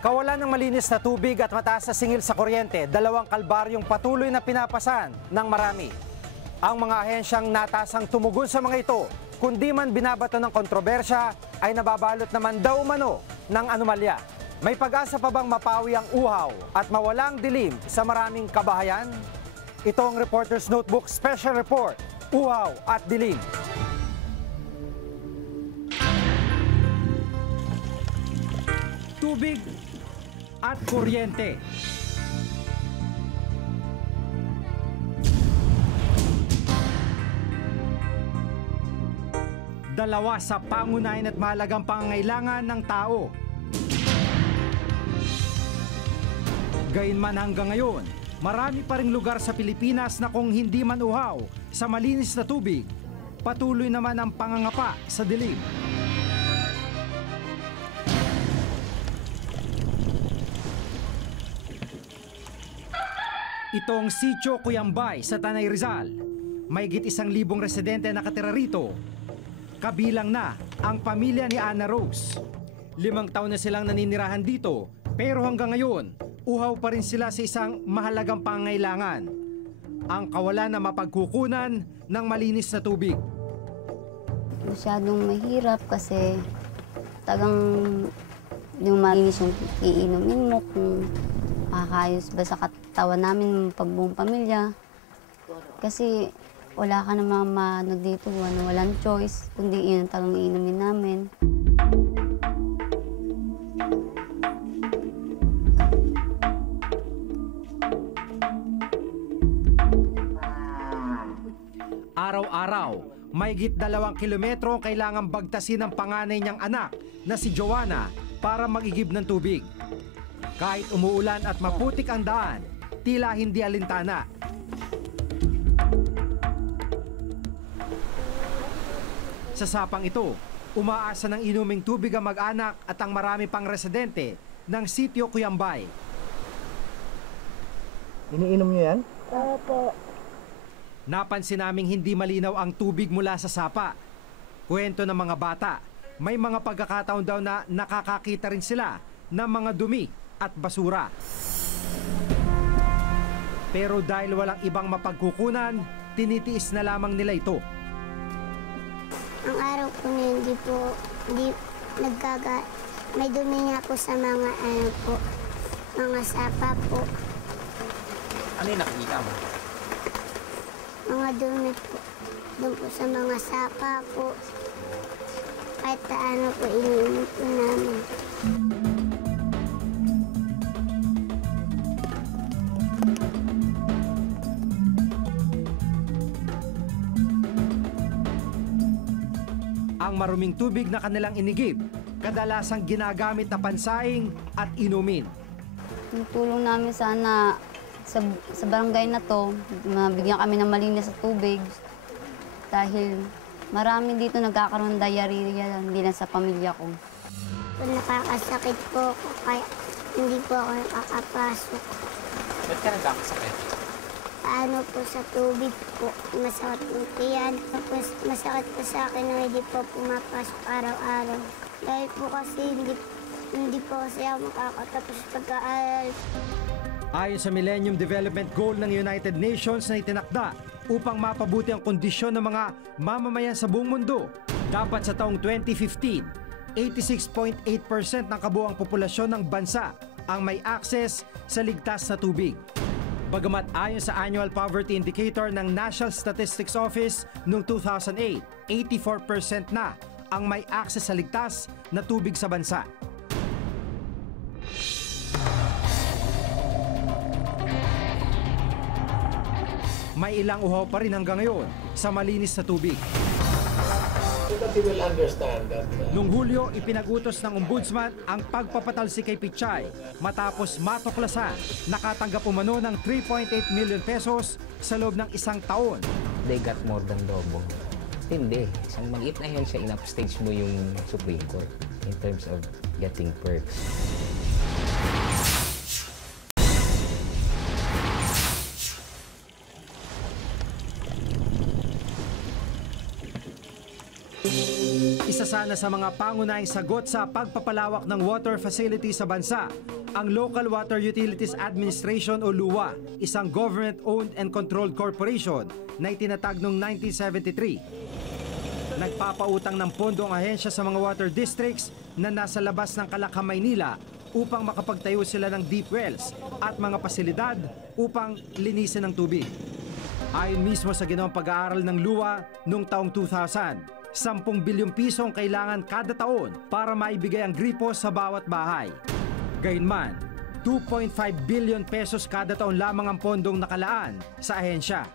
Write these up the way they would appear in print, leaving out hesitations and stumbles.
Kawalan ng malinis na tubig at mataas na singil sa kuryente, dalawang kalbaryong patuloy na pinapasan ng marami. Ang mga ahensyang natasang tumugon sa mga ito, kundi man binabato ng kontrobersya, ay nababalot naman daw umano ng anomalya. May pag-asa pa bang mapawi ang uhaw at mawalang dilim sa maraming kabahayan? Ito ang Reporter's Notebook Special Report, Uhaw at Dilim. Tubig at kuryente. Dalawa sa pangunahin at mahalagang pangangailangan ng tao. Gayunman hanggang ngayon, marami pa ring lugar sa Pilipinas na kung hindi man uhaw sa malinis na tubig, patuloy naman ang pangangapa sa dilim. Itong Sitio Cuyambay sa Tanay Rizal. Mahigit 1,000 residente nakatira rito. Kabilang na ang pamilya ni Ana Rose. 5 taon na silang naninirahan dito, pero hanggang ngayon, uhaw pa rin sila sa isang mahalagang pangangailangan. Ang kawalan na mapagkukunan ng malinis na tubig. Masyadong mahirap kasi tagang yung malinis yung iinumin mo, kung makakayos ba sa katawan namin pagbuong pamilya. Kasi wala ka namang maano dito, walang choice, kundi yun ang talagang iinumin namin. Araw-araw, mahigit 2 kilometro ang kailangang bagtasin ng panganay niyang anak na si Joanna para mag-igib ng tubig. Kahit umuulan at maputik ang daan, tila hindi alintana. Sa sapang ito, umaasa ng inuming tubig ang mag-anak at ang marami pang residente ng Sitio Cuyambay. Iniinom niyo yan? Opo. Napansin naming hindi malinaw ang tubig mula sa sapa. Kwento ng mga bata, may mga pagkakataon daw na nakakakita rin sila ng mga dumi at basura. Pero dahil walang ibang mapagkukunan, tinitiis na lamang nila ito. Ang araw po na hindi may dumi nga po sa mga mga sapa po. Ano yung nakikita mo? Mga dumi po. Doon po sa mga sapa po. Kahit ano po iniinom po namin. Ang maruming tubig na kanilang inigib, kadalasang ginagamit na pansaing at inumin. Yung tulong namin sana sa barangay na to, mabigyan kami ng malinis sa tubig. Dahil marami dito nagkakaroon ng diarrhea, hindi lang sa pamilya ko. Nakakasakit po ako, kaya hindi po ako nakakapasok. Ba't ka nagkakasakit? Paano po sa tubig po, masakit po yan. Tapos masakit po sa akin na hindi po pumapasok araw-araw. Dahil po kasi hindi po kasi ako makakatapos pagka-aral. Ayon sa Millennium Development Goal ng United Nations na itinakda upang mapabuti ang kondisyon ng mga mamamayan sa buong mundo, dapat sa taong 2015, 86.8% ng kabuuang populasyon ng bansa ang may access sa ligtas na tubig. Bagamat ayon sa Annual Poverty Indicator ng National Statistics Office noong 2008, 84% na ang may access sa ligtas na tubig sa bansa. May ilang uhaw pa rin hanggang ngayon sa malinis na tubig. Noong Hulyo, ipinag-utos ng Ombudsman ang pagpapatalsik kay Pichay matapos matuklasan nakatanggap umano ng 3.8 million pesos sa loob ng 1 taon. They got more than double. Hindi. Isang maliit na yan siya, in-upstage mo yung Supreme Court in terms of getting perks. Isa sana na sa mga pangunahing sagot sa pagpapalawak ng water facility sa bansa, ang Local Water Utilities Administration o LUA, isang government-owned and controlled corporation na itinatag noong 1973. Nagpapautang ng pondo ang ahensya sa mga water districts na nasa labas ng Calacam, Maynila upang makapagtayo sila ng deep wells at mga pasilidad upang linisin ang tubig. Ayon mismo sa ginawang pag-aaral ng LUA noong taong 2000, 10 bilyong piso ang kailangan kada taon para maibigay ang gripo sa bawat bahay. Gayunman, 2.5 billion pesos kada taon lamang ang pondong nakalaan sa ahensya.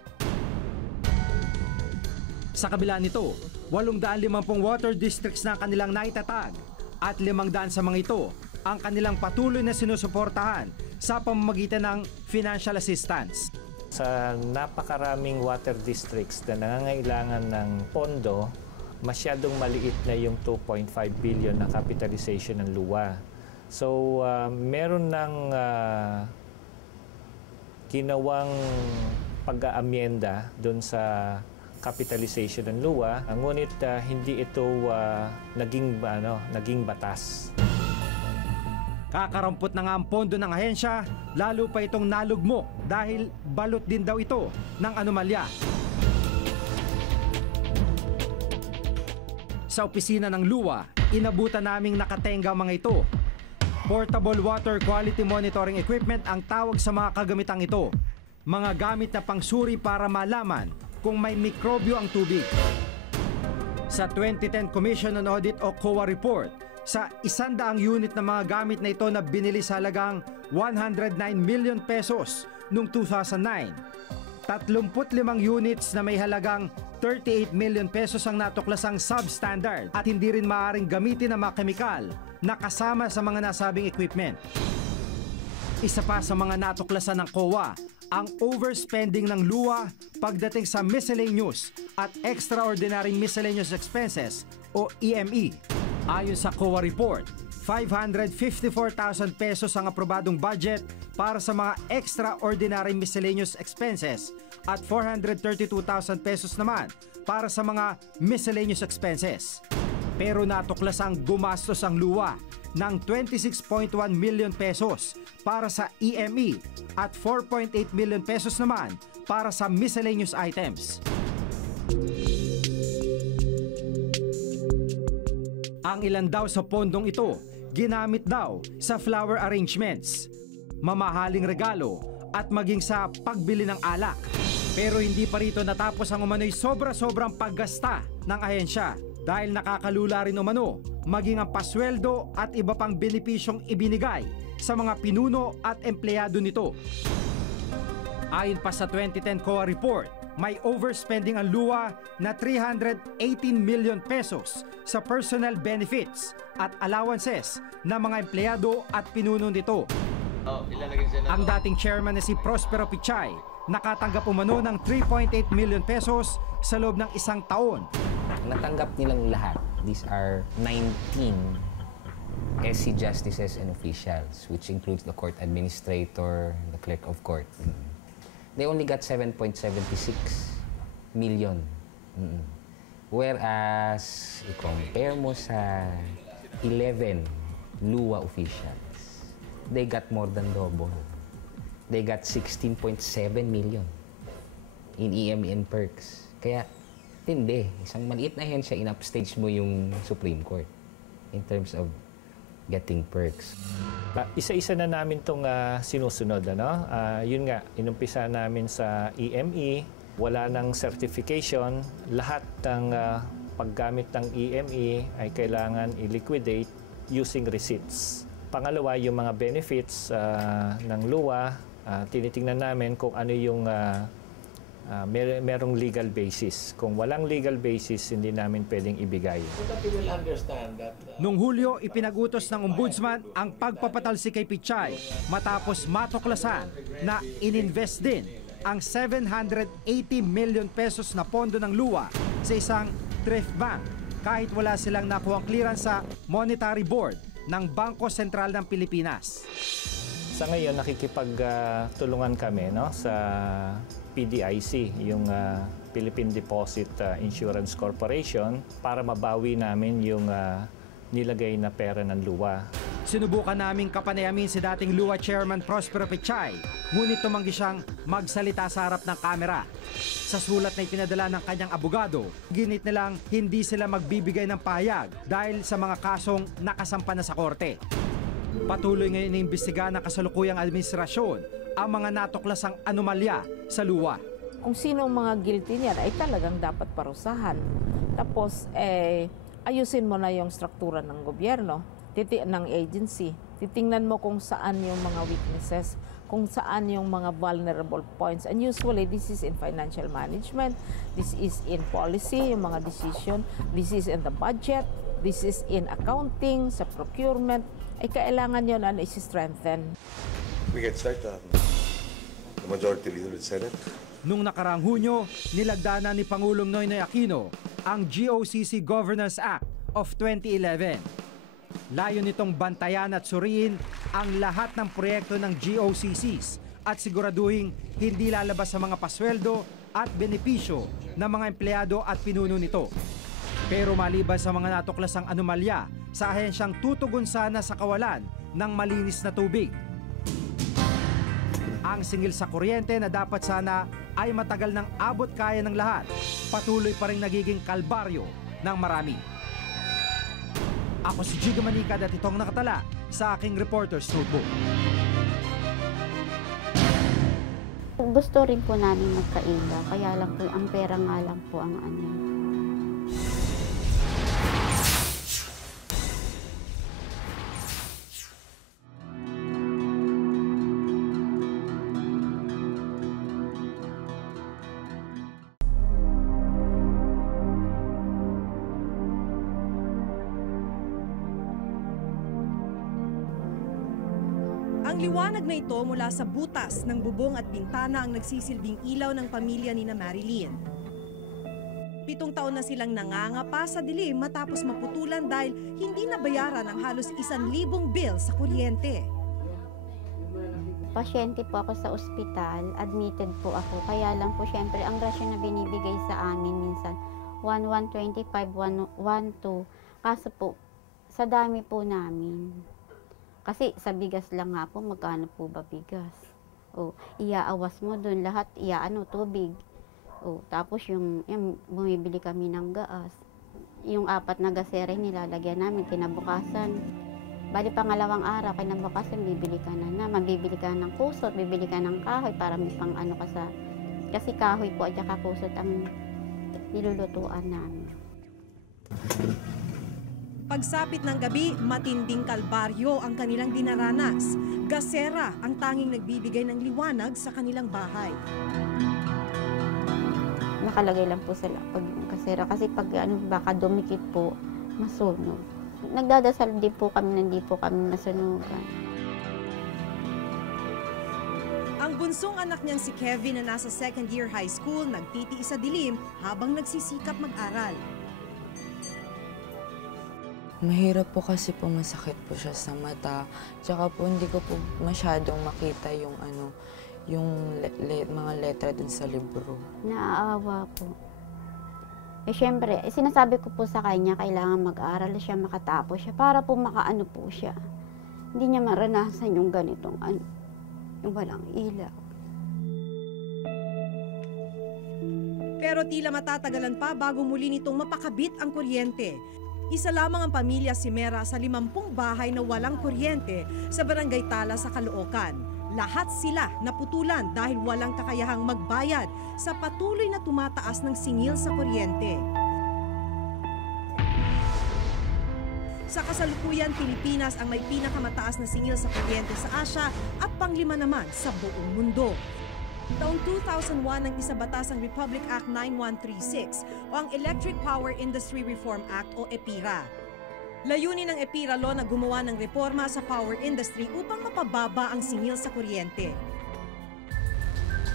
Sa kabila nito, 850 water districts na kanilang naitatag at 500 sa mga ito ang kanilang patuloy na sinusuportahan sa pamamagitan ng financial assistance. Sa napakaraming water districts na nangangailangan ng pondo, masyadong maliit na yung 2.5 billion na capitalization ng LUA. So, meron ng ginawang pag-aamyenda doon sa capitalization ng LUA, ngunit hindi ito naging batas. Kakarampot na nga ang pondo ng ahensya, lalo pa itong nalugmok dahil balot din daw ito ng anomalya. Sa opisina ng LUA, inabutan naming nakatenga mga ito. Portable Water Quality Monitoring Equipment ang tawag sa mga kagamitang ito. Mga gamit na pangsuri para malaman kung may mikrobyo ang tubig. Sa 2010 Commission on Audit o COA report, sa 100 unit na mga gamit na ito na binili sa halagang 109 million pesos noong 2009, 35 units na may halagang 38 million pesos ang natuklasang substandard at hindi rin maaaring gamitin ang mga kemikal na kasama sa mga nasabing equipment. Isa pa sa mga natuklasan ng COA, ang overspending ng LUA pagdating sa miscellaneous at extraordinary miscellaneous expenses o EME. Ayon sa COA report, 554,000 pesos ang aprobadong budget para sa mga extraordinary miscellaneous expenses at 432,000 pesos naman para sa mga miscellaneous expenses. Pero natuklasang gumastos ang LUA ng 26.1 million pesos para sa EME at 4.8 million pesos naman para sa miscellaneous items. Ang ilan daw sa pondong ito ginamit daw sa flower arrangements, mamahaling regalo at maging sa pagbili ng alak. Pero hindi pa rito natapos ang umano'y sobra-sobrang paggasta ng ahensya dahil nakakalula rin umano maging ang pasweldo at iba pang benepisyong ibinigay sa mga pinuno at empleyado nito. Ayon pa sa 2010 COA report, may overspending ang LUA na 318 million pesos sa personal benefits at allowances ng mga empleyado at pinuno nito. Ang dating chairman na si Prospero Pichay nakatanggap umano ng 3.8 million pesos sa loob ng isang taon. Natanggap nilang lahat. These are 19 SC justices and officials, which includes the court administrator, the clerk of court. They only got 7.76 million. Whereas, i-compare mo sa 11 LUA officials, they got more than double. They got 16.7 million in EME and perks. Kaya, tindi. Isang maliit na ahensya, in-upstage mo yung Supreme Court in terms of getting perks. Isa-isa na namin itong sinusunod. Yun nga, inumpisa namin sa EME, wala ng certification. Lahat ng paggamit ng EME ay kailangan i-liquidate using receipts. Pangalawa, yung mga benefits ng LUA, tinitingnan namin kung ano yung merong legal basis. Kung walang legal basis, hindi namin pwedeng ibigay. Noong Hulyo, ipinag-utos ng Ombudsman ang pagpapatalsi kay Pichay matapos matuklasan na ininvest din ang 780 million pesos na pondo ng LUA sa isang thrift bank kahit wala silang nakuhang clearance sa Monetary Board ng Bangko Sentral ng Pilipinas. Sa ngayon, nakikipagtulungan kami sa PDIC, yung Philippine Deposit Insurance Corporation para mabawi namin yung nilagay na pera ng luwa. Sinubukan naming kapanayamin si dating Luwa Chairman Prospero Pechay, ngunit tumanggi siyang magsalita sa harap ng kamera. Sa sulat na ipinadala ng kanyang abogado, ginit nilang hindi sila magbibigay ng pahayag dahil sa mga kasong nakasampa na sa korte. Patuloy ngayon iniimbestiga ng kasalukuyang administrasyon ang mga natuklasang anomalya sa luwa. Kung sino ang mga guilty niyan ay talagang dapat parusahan. Tapos, ayusin mo na yung struktura ng gobyerno, ng agency. Titingnan mo kung saan yung mga weaknesses, kung saan yung mga vulnerable points. And usually, this is in financial management, this is in policy, yung mga decision, this is in the budget, this is in accounting, sa procurement, ay kailangan yun na isi-strengthen. We can start the majority leader of the Senate. Nung nakaraang Hunyo, nilagdana ni Pangulong Noynoy Aquino ang GOCC Governance Act of 2011. Layo nitong bantayan at suriin ang lahat ng proyekto ng GOCCs at siguraduhin hindi lalabas sa mga pasweldo at benepisyo ng mga empleyado at pinuno nito. Pero maliban sa mga natuklasang anomalya, sa ahensyang tutugon sana sa kawalan ng malinis na tubig. Ang singil sa kuryente na dapat sana ay matagal nang abot kaya ng lahat, patuloy pa rin nagiging kalbaryo ng marami. Ako si Jigo Manicad at itong nakatala sa aking Reporter's Notebook. Gusto rin po namin magkaila, kaya lang po ang pera nga lang po ang ano. Ang liwanag na ito mula sa butas ng bubong at bintana ang nagsisilbing ilaw ng pamilya ni na Marilyn. 7 taon na silang nangangapa sa dilim matapos maputulan dahil hindi nabayaran ang halos 1,000 bill sa kuryente. Pasyente po ako sa ospital, admitted po ako. Kaya lang po syempre ang rasyon na binibigay sa amin minsan 1,125, 1,2. Kaso po, sa dami po namin. Kasi sa bigas lang nga po, magkano po ba bigas? O, iaawas mo doon lahat, tubig. O, tapos yung bumibili kami ng gas. Yung 4 na gasere nilalagyan namin, kinabukasan. Bali pangalawang araw, kinabukasan, bibili ka na mabibili ka ng kusot, bibili ka ng kahoy para may pang ano ka sa... Kasi kahoy po at saka kusot ang nilulutuan namin. Pagsapit ng gabi, matinding kalbaryo ang kanilang dinaranas. Gasera ang tanging nagbibigay ng liwanag sa kanilang bahay. Nakalagay lang po sa lapag yung gasera kasi pag baka dumikit po, masunog. Nagdadasal din po kami, hindi po kami nasunugan. Ang bunsong anak niyang si Kevin na nasa 2nd year high school nagtitiis sa dilim habang nagsisikap mag-aral. Mahirap po kasi po masakit po siya sa mata. Tsaka po hindi ko po masyadong makita yung mga letra dun sa libro. Naaawa po. Siyempre, sinasabi ko po sa kanya, kailangan mag-aral siya, makatapos siya, para po makaano po siya. Hindi niya maranasan yung ganitong, yung walang ilaw. Pero tila matatagalan pa bago muli nitong mapakabit ang kuryente. Isa lamang ang pamilya Simera sa 50 bahay na walang kuryente sa Barangay Tala sa Caloocan. Lahat sila naputulan dahil walang kakayahang magbayad sa patuloy na tumataas ng singil sa kuryente. Sa kasalukuyan, Pilipinas ang may pinakamataas na singil sa kuryente sa Asia at pang-5 naman sa buong mundo. Taong 2001 nang isabatas ang Republic Act 9136 o ang Electric Power Industry Reform Act o EPIRA. Layunin ng EPIRA law na gumawa ng reforma sa power industry upang mapababa ang singil sa kuryente.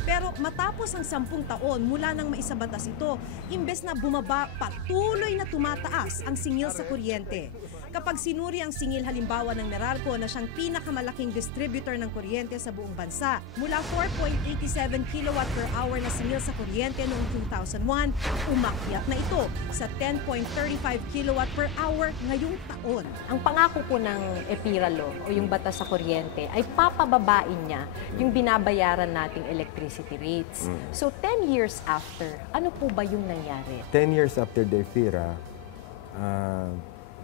Pero matapos ang 10 taon mula nang maisabatas ito, imbes na bumaba, patuloy na tumataas ang singil sa kuryente. Kapag sinuri ang singil halimbawa ng Meralco na siyang pinakamalaking distributor ng kuryente sa buong bansa, mula 4.87 kilowatt per hour na singil sa kuryente noong 2001, umakyat na ito sa 10.35 kilowatt per hour ngayong taon. Ang pangako po ng EPIRA Law o yung batas sa kuryente ay papababain niya yung binabayaran nating electricity rates. So 10 years after, ano po ba yung nangyari? 10 years after the EPIRA,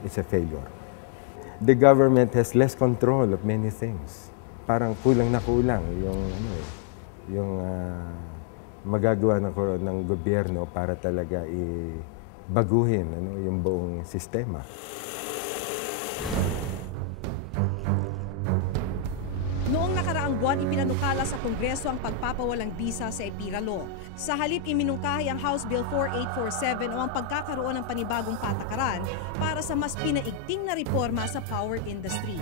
it's a failure. The government has less control of many things. Parang kulang na kulang yung magagawa ng gobyerno para talaga baguhin yung buong sistema. Noong nakaraang buwan, ipinanukala sa Kongreso ang pagpapawalang bisa sa EPIRA Law. Sa halip, iminungkahi ang House Bill 4847 o ang pagkakaroon ng panibagong patakaran para sa mas pinaigting na reforma sa power industry.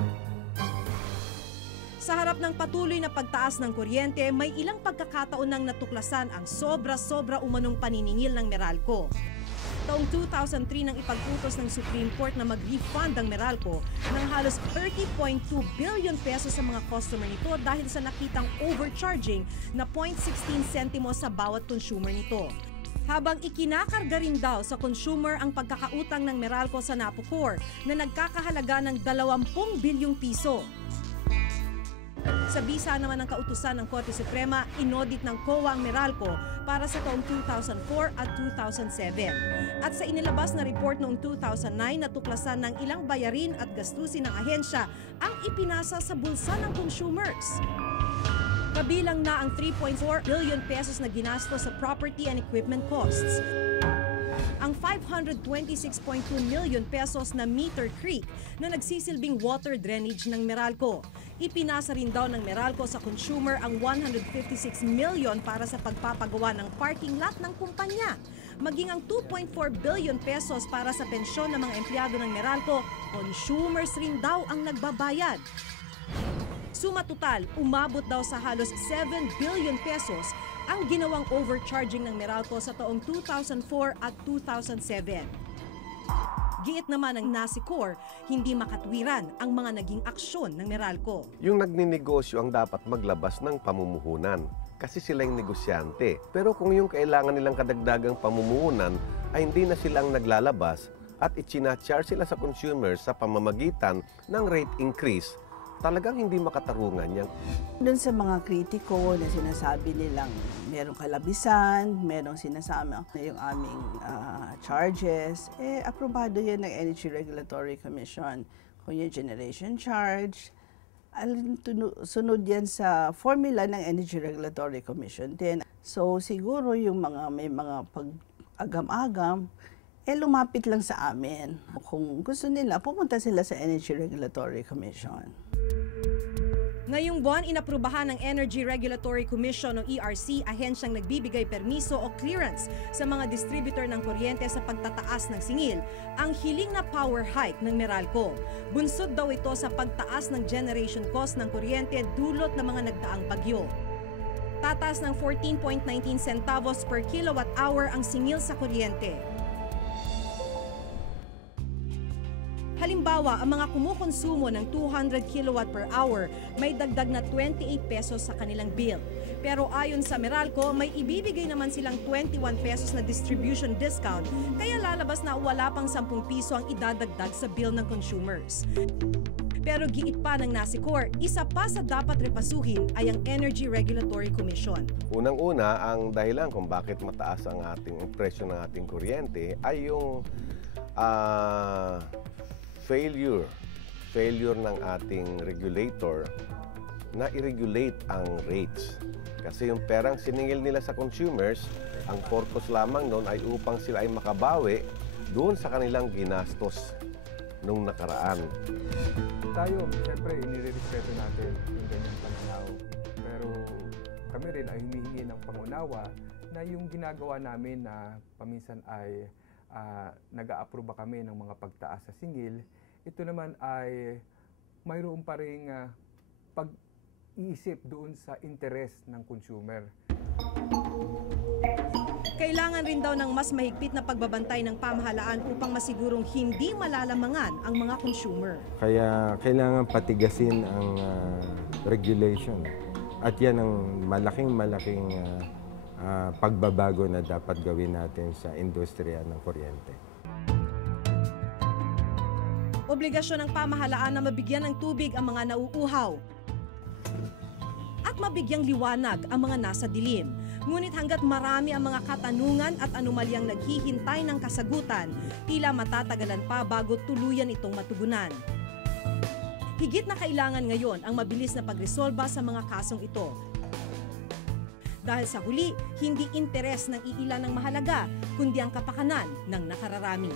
Sa harap ng patuloy na pagtaas ng kuryente, may ilang pagkakataon nang natuklasan ang sobra-sobra umanong paniningil ng Meralco. Taong 2003 nang ipag-utos ng Supreme Court na mag-refund ang Meralco ng halos 30.2 billion pesos sa mga customer nito dahil sa nakitang overcharging na 0.16 centimos sa bawat consumer nito. Habang ikinakarga rin daw sa consumer ang pagkakautang ng Meralco sa Napocor na nagkakahalaga ng 20 bilyong piso. Sa bisa naman ng kautusan ng Korte Suprema, inodit ng COA ang Meralco para sa taong 2004 at 2007. At sa inilabas na report noong 2009, natuklasan ng ilang bayarin at gastusin ng ahensya ang ipinasa sa bulsa ng consumers. Kabilang na ang 3.4 billion pesos na ginastos sa property and equipment costs, ang 526.2 million pesos na meter creek na nagsisilbing water drainage ng Meralco. Ipinasa rin daw ng Meralco sa consumer ang 156 million para sa pagpapagawa ng parking lot ng kumpanya. Maging ang 2.4 billion pesos para sa pensyon ng mga empleyado ng Meralco, consumers rin daw ang nagbabayad. Suma total, umabot daw sa halos 7 billion pesos ang ginawang overcharging ng Meralco sa taong 2004 at 2007. Giit naman ng NASICOR, hindi makatwiran ang mga naging aksyon ng Meralco. Yung nagninegosyo ang dapat maglabas ng pamumuhunan kasi sila yung negosyante. Pero kung yung kailangan nilang kadagdagang pamumuhunan ay hindi na silang naglalabas at ichina-charge sila sa consumers sa pamamagitan ng rate increase, talagang hindi makatarungan yan. Doon sa mga kritiko na sinasabi nilang merong kalabisan, merong sinasabi na yung aming charges, aprobado yan ng Energy Regulatory Commission. Kung yung generation charge, sunod yan sa formula ng Energy Regulatory Commission din. So siguro yung may mga pag-agam-agam, lumapit lang sa amin. Kung gusto nila, pumunta sila sa Energy Regulatory Commission. Ngayong buwan, inaprubahan ng Energy Regulatory Commission o ERC, ahensyang nagbibigay permiso o clearance sa mga distributor ng kuryente sa pagtataas ng singil, ang hiling na power hike ng Meralco. Bunsod daw ito sa pagtaas ng generation cost ng kuryente dulot ng mga nagdaang bagyo. Tataas ng 14.19 centavos per kilowatt hour ang singil sa kuryente. Halimbawa, ang mga kumukonsumo ng 200 kilowatt per hour may dagdag na 28 pesos sa kanilang bill. Pero ayon sa Meralco, may ibibigay naman silang 21 pesos na distribution discount, kaya lalabas na wala pang 10 piso ang idadagdag sa bill ng consumers. Pero giit pa ng NASICOR, isa pa sa dapat repasuhin ay ang Energy Regulatory Commission. Unang-una, ang dahilan kung bakit mataas ang presyo ng ating kuryente ay yung failure ng ating regulator na i-regulate ang rates. Kasi yung perang siningil nila sa consumers, ang purpose lamang noon ay upang sila ay makabawi doon sa kanilang ginastos nung nakaraan. Tayo, siyempre, inirespeto natin yung ganyang pananaw. Pero kami rin ay humihingi ng pangunawa na yung ginagawa namin na paminsan ay nag-a-approve kami ng mga pagtaas sa singil, ito naman ay mayroon pa ring pag-iisip doon sa interest ng consumer. Kailangan rin daw ng mas mahigpit na pagbabantay ng pamahalaan upang masigurong hindi malalamangan ang mga consumer. Kaya kailangan patigasin ang regulation. At yan ang malaking pagbabago na dapat gawin natin sa industriya ng kuryente. Obligasyon ng pamahalaan na mabigyan ng tubig ang mga nauuhaw at mabigyang liwanag ang mga nasa dilim. Ngunit hanggat marami ang mga katanungan at anomalyang naghihintay ng kasagutan, tila matatagalan pa bago tuluyan itong matugunan. Higit na kailangan ngayon ang mabilis na pagresolba sa mga kasong ito. Dahil sa huli, hindi interes ng iilan ang mahalaga, kundi ang kapakanan ng nakararami.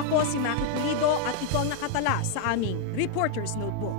Ako si Maki Pulido at ito ang nakatala sa aming Reporter's Notebook.